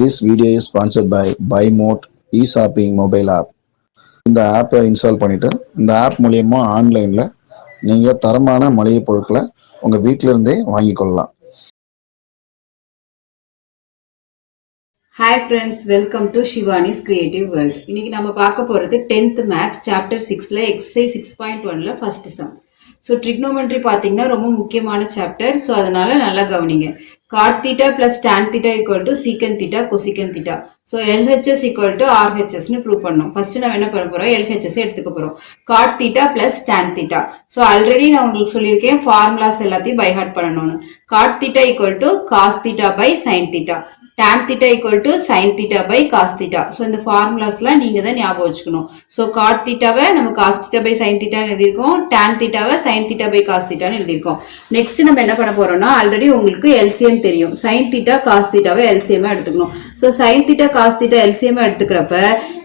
This video is sponsored by BuyMote e-shopping mobile app. இந்த ஆப்பை install பண்ணிட்டு இந்த ஆப் மூலியமா ஆன்லைன்ல நீங்க தரமான மளிகை பொருட்களை உங்க வீட்டில இருந்தே வாங்கிக் கொள்ளலாம். Hi friends, welcome to Shivani's Creative World. இன்னைக்கு நம்ம பார்க்க போறது 10th Maths Chapter 6ல Exercise 6.1ல first sum. ஸோ ட்ரிக்னோமெட்ரி பார்த்தீங்கன்னா ரொம்ப முக்கியமான சாப்டர். ஸோ அதனால நல்லா கவனிங்க. Cot theta plus tan theta equal to secant theta cosecant theta. So LHS equal to ஆர்ஹெச்எஸ்னு ப்ரூவ் பண்ணோம். ஃபர்ஸ்ட் நம்ம என்ன பண்ண போறோம், எல்ஹெச்எஸ் எடுத்துக்க போறோம். Cot theta plus tan theta. So already நான் உங்களுக்கு சொல்லியிருக்கேன் ஃபார்முலாஸ் எல்லாத்தையும் பை ஹார்ட் பண்ணணும்னு. Cot theta equal to cos theta by sine theta. tan theta equal to sin theta by cos theta. So இந்த ஃபார்முலாஸ்லாம் நீங்க தான் ஞாபகம் வச்சுக்கணும். So cot theta-வை நம்ம cos theta by sin theta ன்னு எழுதியிருக்கோம். tan theta-வை sin theta by cos theta ன்னு எழுதியிருக்கோம். நெக்ஸ்ட் நம்ம என்ன பண்ண போறோம்னா, ஆல்ரெடி உங்களுக்கு LCM தெரியும். sin theta cos theta-வை LCM எடுத்துக்கணும். So sin theta cos theta LCM எடுத்துக்கிறப்ப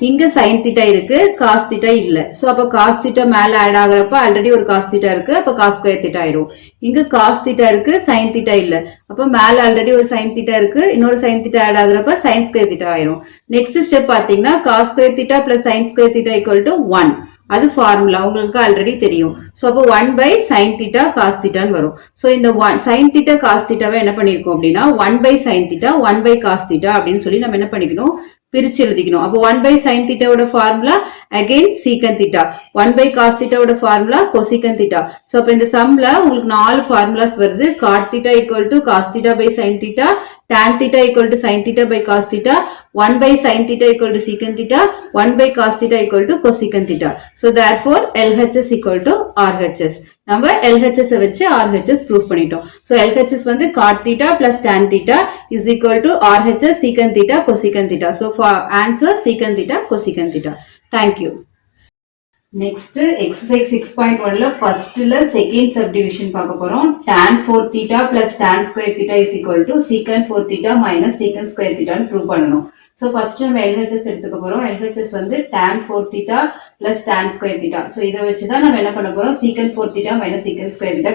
இங்க sin theta இருக்கு, cos theta இல்ல. So அப்ப cos theta மேல ஆட் ஆகுறப்ப ஆல்ரெடி ஒரு cos theta இருக்கு, அப்ப cos square theta ஆயிரும். இங்க cos theta இருக்கு, sin theta இல்ல. அப்ப மேல ஆல்ரெடி ஒரு sin theta இருக்கு, இன்னொரு sin theta ஆட் ஆகுறப்ப sin square theta ஆயிரும். நெக்ஸ்ட் ஸ்டெப் பாத்தீங்கன்னா cos square theta plus sin square theta equal to 1. அது ஃபார்முலா உங்களுக்கு ஆல்ரெடி தெரியும். சோ அப்போ 1 by sin theta cos theta ன்னு வரும். சோ இந்த sin theta cos theta-வை என்ன பண்ணிருக்கோம் அப்படின்னா 1 by sin theta 1 by cos theta அப்படின்னு சொல்லி நம்ம என்ன பண்ணிக்கணும், பிரிச்சு எழுதிக்கணும். அப்போ 1 by sin theta ஓட formula again secant theta, 1 by cos theta ஓட ஃபார்முலா cosecant theta. சோ அப்ப இந்த சம்ல உங்களுக்கு 4 ஃபார்முலாஸ் வருது. cot theta equal to cos theta by sin theta, tan theta equal to sin theta by cos theta, 1 by sin theta equal to secant theta, 1 by cos theta equal to cosecant theta. So therefore LHS equal to RHS. நம்ம LHS வச்சு RHS prove பண்ணிட்டோம். So LHS வந்து cot theta plus tan theta is equal to RHS secant theta cosecant theta. So for answer secant theta cosecant theta. Thank you. Next exercise 6.1ல firstல second subdivision பார்க்க போறோம். tan 4 theta plus tan square theta is equal to secant 4 theta minus secant square theta ன்னு prove பண்ணணும். So first நம்ம LHS எடுத்துக்க போறோம். LHS வந்து tan 4 theta plus tan square theta. So இதை வச்சுதான் நம்ம என்ன பண்ண போறோம், secant 4 theta minus secant square theta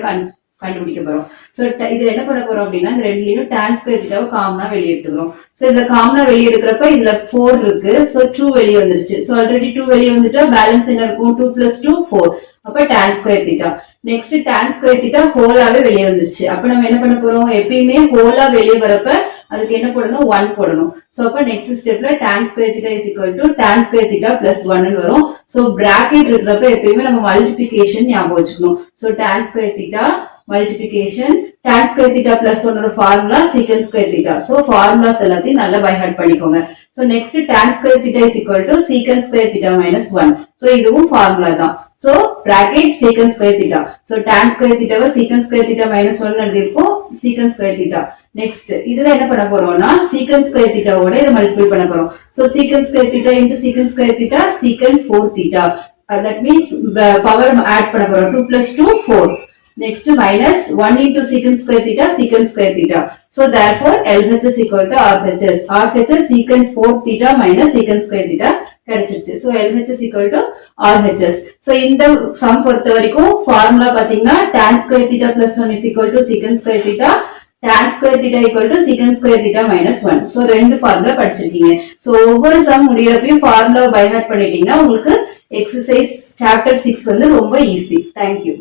கண்டுபிடிக்க போறோம். சோ இதுல என்ன பண்ண போறோம் அப்படின்னா, இந்த ரெண்டுலயும் tan square theta காமனா வெளியே எடுத்துக்கிறோம். சோ இதுல காமனா வெளியே எடுக்கிறப்ப இதுல 4 இருக்கு. சோ 2 வெளியே வந்துருச்சு. சோ ஆல்ரெடி 2 வெளியே வந்துட்டா பேலன்ஸ் என்ன இருக்கும், 2 plus 2 4. அப்ப tan square theta. Next tan square theta ஹோலாவே வெளியே வந்துருச்சு. அப்ப நம்ம என்ன பண்ண போறோம், எப்பயுமே ஹோலா வெளியே வரப்ப அதுக்கு என்ன போடணும், 1 போடணும். சோ அப்ப நெக்ஸ்ட் ஸ்டெப்ல tan square theta is equal to tan square theta plus 1 ன்னு வரும். சோ பிராக்கெட் இருக்கிறப்ப எப்பயுமே நம்ம மல்டிப்ளிகேஷன் ஞாபகம் வச்சுக்கணும். So tan square theta multiplication tan square theta plus 1 ஓட formula secant square theta. So formulas எல்லாத்தையும் நல்லா பை ஹார்ட் பண்ணிக்கோங்க. So next tan square theta is equal to secant square theta minus 1. So இதுவும் formula தான். So bracket secant square theta. So tan square theta-வை secant square theta minus 1 எழுதிருப்போம், secant square theta. Next இதுல என்ன பண்ண போறோம்னா secant square theta ஓட இத multiply பண்ண போறோம். So secant square theta into secant square theta secant 4 theta. That means power add பண்ண போறோம். 2 plus 2 4. Next minus 1 into secant square theta secant square theta. So therefore LHS equal to RHS. RHS secant 4 theta minus secant square theta கிடைச்சிருச்சு. So LHS equal to RHS. So இந்த some பொறுத்த வரைக்கும் formula பாத்தீங்கன்னா tan square theta plus 1 is equal to secant square theta, tan square theta equal to secant square theta minus 1. So ரெண்டு formula படிச்சிருக்கீங்க. So ஒவ்வொரு some முடியறப்பையும் formula by heart பண்ணிட்டீங்கன்னா உங்களுக்கு exercise chapter 6 வந்து ரொம்ப ஈஸி. Thank you.